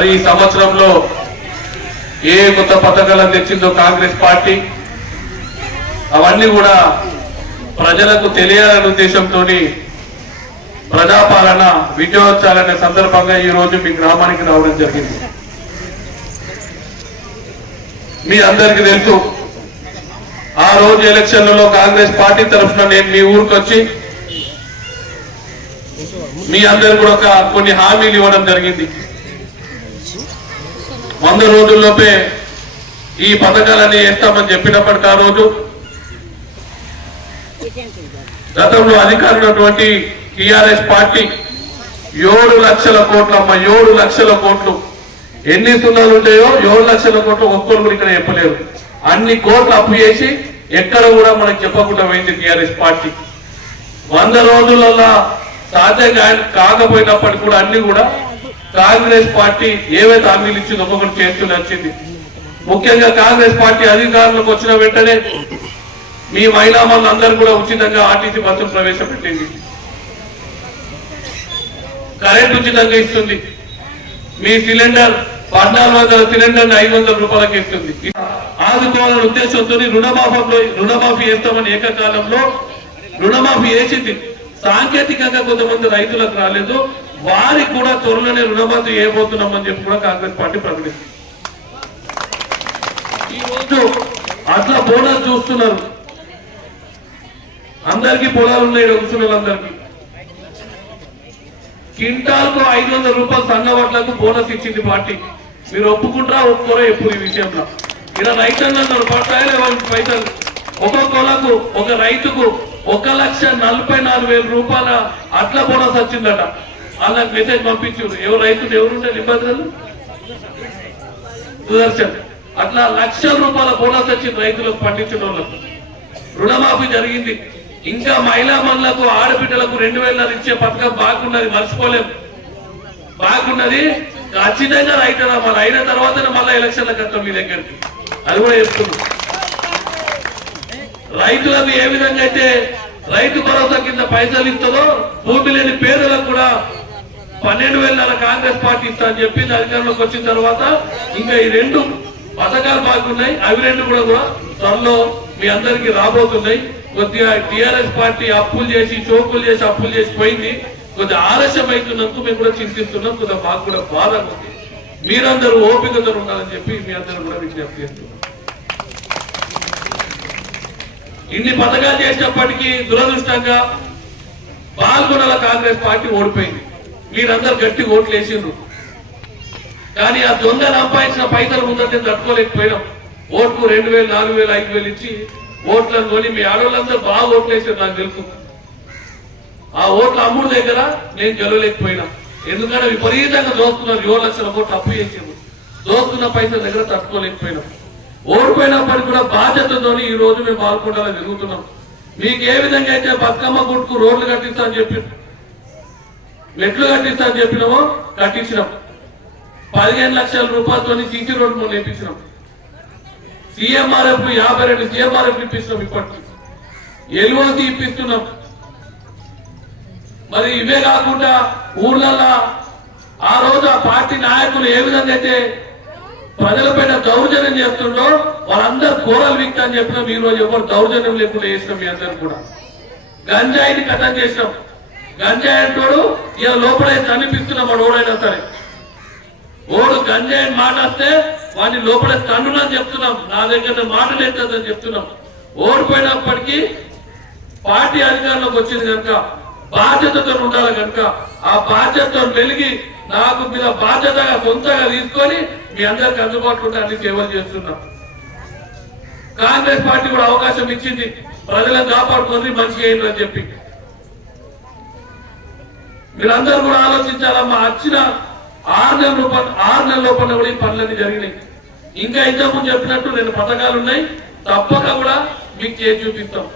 మరి ఈ సంవత్సరంలో ఏ కొత్త పథకాలను తెచ్చిందో కాంగ్రెస్ పార్టీ అవన్నీ కూడా ప్రజలకు తెలియాలనే ఉద్దేశంతో ప్రజాపాలన విజయోత్సవాలనే సందర్భంగా ఈ రోజు మీ గ్రామానికి రావడం జరిగింది. మీ అందరికీ తెలుసు, ఆ రోజు ఎలక్షన్లలో కాంగ్రెస్ పార్టీ తరఫున నేను మీ ఊరికి వచ్చి మీ అందరు కూడా కొన్ని హామీలు ఇవ్వడం జరిగింది. 100 రోజుల్లోపే ఈ పథకాలన్నీ వేస్తామని చెప్పినప్పటికీ ఆ రోజు గతంలో అధికారులైనటువంటి టిఆర్ఎస్ పార్టీ 7 లక్షల కోట్ల 7 లక్షల కోట్లు ఎన్ని సున్నాలు ఉంటాయో 7 లక్షల కోట్లు ఒక్కరు కూడా ఇక్కడ చెప్పలేరు. అన్ని కోట్లు అప్పు చేసి ఎక్కడ కూడా మనకు చెప్పకుండా పోయింది టిఆర్ఎస్ పార్టీ. 100 రోజులలో సాధ్యం కాకపోయినప్పటికీ కూడా అన్ని కూడా కాంగ్రెస్ పార్టీ ఏవైతే హామీలు ఇచ్చిందో ఒక్కొక్కటి చేస్తూనే వచ్చింది. ముఖ్యంగా కాంగ్రెస్ పార్టీ అధికారంలోకి వచ్చిన వెంటనే మీ మహిళా మనందరూ కూడా ఉచితంగా ఆర్టీసీ బస్సులు ప్రవేశపెట్టింది. కరెంట్ ఉచితంగా ఇస్తుంది. మీ సిలిండర్ 1400 సిలిండర్ 500 రూపాయలకి ఇస్తుంది. ఆదుకోవాలనే ఉద్దేశంతో రుణమాఫీ చేస్తామని ఏకకాలంలో రుణమాఫీ చేసింది. సాంకేతికంగా కొంతమంది రైతులకు రాలేదు, వారికి కూడా త్వరలోనే రుణమాఫీ చేయబోతున్నామని చెప్పి కూడా కాంగ్రెస్ పార్టీ ప్రకటిస్తుంది. ఈ రోజు అట్లా బోనస్ చూస్తున్నారు. అందరికీ పొలాలు ఉన్నాయి, కూర్చున్నోళ్ళందరికీ క్వింటాల్కు 500 రూపాయలు సన్నవడ్లకు బోనస్ ఇచ్చింది పార్టీ. మీరు ఒప్పుకుంటారా ఒప్పుకోరా ఎప్పుడు ఈ విషయంలో? ఇలా రైతన్నలు పడతాయో పైసలు ఒక్కొక్కలకు ఒక రైతుకు 1,44,000 రూపాయల అట్ల బోనస్ వచ్చిందట. వాళ్ళకి మెసేజ్ పంపించారు. ఎవరు రైతులు ఎవరుంటే నిబంధనలు సుదర్శన్ అట్లా 1,00,000 రూపాయల బోనస్ వచ్చింది రైతులకు, పండించిన వాళ్ళకు. రుణమాఫీ జరిగింది. ఇంకా మహిళా మనులకు ఆడబిడ్డలకు 2,000 ఇచ్చే పథకం బాగున్నది, మర్చిపోలేము. బాగున్నది ఖచ్చితంగా రైతున్నా మన అయిన తర్వాతనే మళ్ళీ ఎలక్షన్లకు వస్తాం మీ దగ్గరికి. అది కూడా చెప్తున్నాం. రైతులకు ఏ విధంగా అయితే రైతు భరోసా కింద పైసలు ఇస్తుందో భూమి లేని పేదలకు కూడా 12,000 కాంగ్రెస్ పార్టీ ఇస్తా అని చెప్పింది. అధికారంలోకి వచ్చిన తర్వాత ఇంకా ఈ 2 పథకాలు బాగున్నాయి. అవి 2 కూడా త్వరలో మీ అందరికీ రాబోతున్నాయి. కొద్దిగా టిఆర్ఎస్ పార్టీ అప్పులు చేసి చోకులు చేసి అప్పులు చేసి పోయింది. కొద్దిగా ఆలస్యం అవుతున్నందుకు మేము కూడా చింతిస్తున్నాం. కొద్దిగా మాకు కూడా బాధ ఉంది. మీరందరూ ఓపికతో ఉండాలని చెప్పి మీ అందరూ కూడా విజ్ఞప్తి చేస్తున్నాం. ఇన్ని పథకాలు చేసినప్పటికీ దురదృష్టంగా పాల్గొనాల కాంగ్రెస్ పార్టీ ఓడిపోయింది. మీరందరూ గట్టి ఓట్లు వేసిండ్రు. కానీ ఆ దొంగ సంపాదించిన పైసలు ముందంటే తట్టుకోలేకపోయినాం. ఓటుకు 2,000, 4,000, 5,000 ఇచ్చి ఓట్లను కొని మీ ఆడవాళ్ళందరూ బాగా ఓట్లు వేసారు. నాకు తెలుసు. ఆ ఓట్ల అమ్ముడు దగ్గర నేను గెలవలేకపోయినా. ఎందుకంటే విపరీతంగా దోస్తున్నారు. 7 లక్షల కోట్లు అప్పు చేసారు. దోస్తున్న పైసల దగ్గర తట్టుకోలేకపోయినాం. ఓడిపోయినప్పటికీ కూడా బాధ్యతతో ఈ రోజు మేము పాల్గొనాలని జరుగుతున్నాం. మీకు ఏ విధంగా అయితే బతుకమ్మ గుట్టుకు రోడ్లు కట్టిస్తా అని చెప్పి మెట్లు కట్టిస్తా అని చెప్పినామో కట్టించినాం. 15 లక్షల రూపాయలతో సీసీ రోడ్డు నేర్పించినాం. CMRF 52 CMRF ఇప్పిస్తున్నాం. ఇప్పటికి LOC ఇప్పిస్తున్నాం. మరి ఇవే కాకుండా ఊర్లల్లో ఆ రోజు ఆ పార్టీ నాయకులు ఏ విధంగా అయితే ప్రజలపైన దౌర్జన్యం చేస్తుండో వాళ్ళందరూ కూరలు విక్తా అని చెప్పినాం. ఈ రోజు ఎవరు దౌర్జన్యం లేకుండా చేసినాం. మీ అందరూ కూడా గంజాయిని కథం చేసినాం. గంజాయి అంటోడు ఇలా లోపల కనిపిస్తున్నాం. వాడు ఓడైనా సరే ఓడు గంజాయిని మాట వస్తే వాడిని లోపల తండ్రులని చెప్తున్నాం. నా దగ్గర మాట లేదని చెప్తున్నాం. ఓడిపోయినప్పటికీ పార్టీ అధికారంలోకి వచ్చింది కనుక బాధ్యతతో ఉండాలి కనుక ఆ బాధ్యతతో వెలిగి నాకు మీద బాధ్యతగా సొంతగా తీసుకొని మీ అందరికి అందుబాటులో ఉంటే అన్ని సేవలు చేస్తున్నాం. కాంగ్రెస్ పార్టీ కూడా అవకాశం ఇచ్చింది. ప్రజలను కాపాడుకొని మంచిగా అయిందని చెప్పి మీరందరూ కూడా ఆలోచించాలమ్మా. వచ్చిన 6 నెలల లోపల కూడా ఈ పనులన్నీ జరిగినాయి. ఇంకా ఇంతకుముందు చెప్పినట్టు 2 పథకాలు ఉన్నాయి. తప్పక కూడా మీకు చేసి చూపిస్తాం.